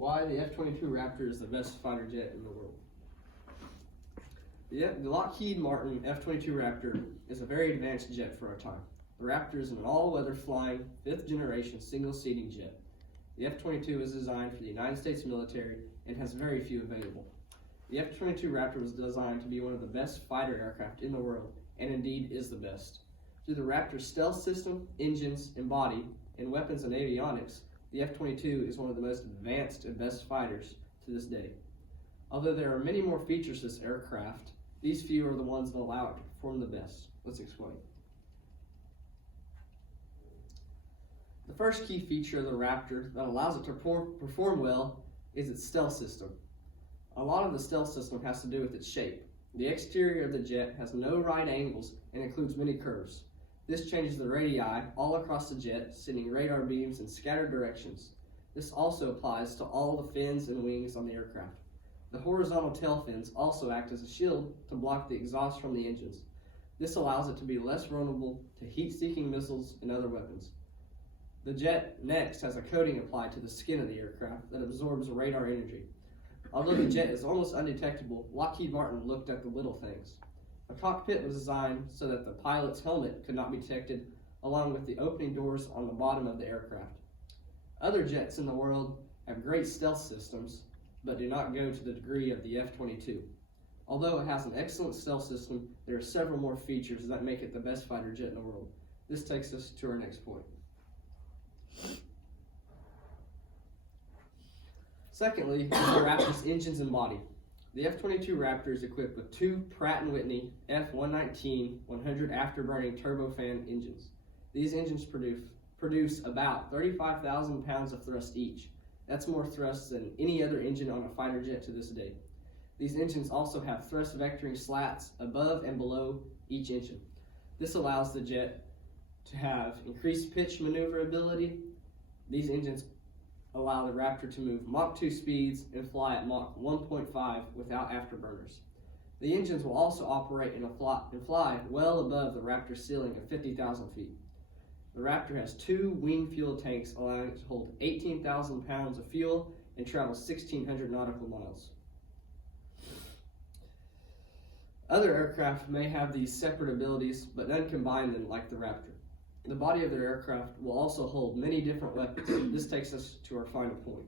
Why the F-22 Raptor is the best fighter jet in the world. The Lockheed Martin F-22 Raptor is a very advanced jet for our time. The Raptor is an all-weather flying, fifth-generation single-seating jet. The F-22 is designed for the United States military and has very few available. The F-22 Raptor was designed to be one of the best fighter aircraft in the world, and indeed is the best. Through the Raptor's stealth system, engines, and body, and weapons and avionics, the F-22 is one of the most advanced and best fighters to this day. Although there are many more features to this aircraft, these few are the ones that allow it to perform the best. Let's explain. The first key feature of the Raptor that allows it to perform well is its stealth system. A lot of the stealth system has to do with its shape. The exterior of the jet has no right angles and includes many curves. This changes the radii all across the jet, sending radar beams in scattered directions. This also applies to all the fins and wings on the aircraft. The horizontal tail fins also act as a shield to block the exhaust from the engines. This allows it to be less vulnerable to heat-seeking missiles and other weapons. The jet next has a coating applied to the skin of the aircraft that absorbs radar energy. Although the jet is almost undetectable, Lockheed Martin looked at the little things. A cockpit was designed so that the pilot's helmet could not be detected, along with the opening doors on the bottom of the aircraft. Other jets in the world have great stealth systems, but do not go to the degree of the F-22. Although it has an excellent stealth system, there are several more features that make it the best fighter jet in the world. This takes us to our next point. Secondly, the Raptor's engines and body. The F-22 Raptor is equipped with two Pratt & Whitney F-119 100 afterburning turbofan engines. These engines produce about 35,000 pounds of thrust each. That's more thrust than any other engine on a fighter jet to this day. These engines also have thrust vectoring slats above and below each engine. This allows the jet to have increased pitch maneuverability. These engines allow the Raptor to move Mach 2 speeds and fly at Mach 1.5 without afterburners. The engines will also operate and fly well above the Raptor's ceiling of 50,000 feet. The Raptor has two wing fuel tanks allowing it to hold 18,000 pounds of fuel and travel 1,600 nautical miles. Other aircraft may have these separate abilities, but none combine them like the Raptor. The body of their aircraft will also hold many different weapons. This takes us to our final point.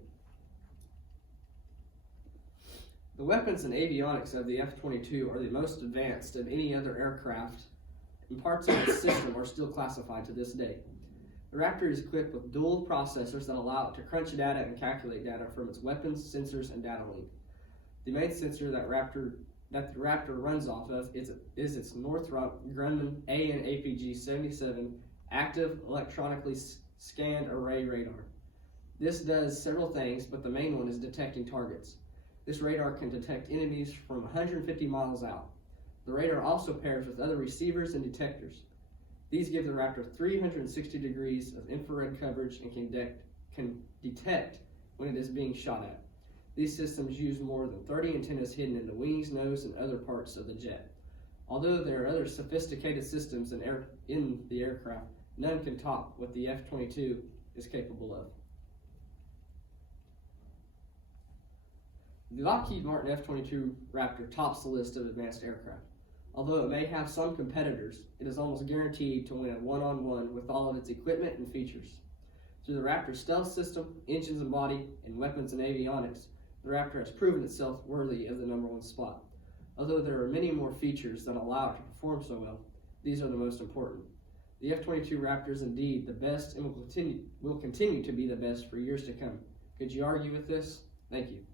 The weapons and avionics of the F-22 are the most advanced of any other aircraft, and parts of its system are still classified to this day. The Raptor is equipped with dual processors that allow it to crunch data and calculate data from its weapons, sensors, and data link. The main sensor that the Raptor runs off of is its Northrop Grumman AN APG-77 active electronically scanned array radar. This does several things, but the main one is detecting targets. This radar can detect enemies from 150 miles out. The radar also pairs with other receivers and detectors. These give the Raptor 360 degrees of infrared coverage and can detect when it is being shot at. These systems use more than 30 antennas hidden in the wings, nose, and other parts of the jet. Although there are other sophisticated systems in the aircraft, none can top what the F-22 is capable of. The Lockheed Martin F-22 Raptor tops the list of advanced aircraft. Although it may have some competitors, it is almost guaranteed to win a one-on-one with all of its equipment and features. Through the Raptor's stealth system, engines and body, and weapons and avionics, the Raptor has proven itself worthy of the #1 spot. Although there are many more features that allow it to perform so well, these are the most important. The F-22 Raptor is indeed the best and will continue to be the best for years to come. Could you argue with this? Thank you.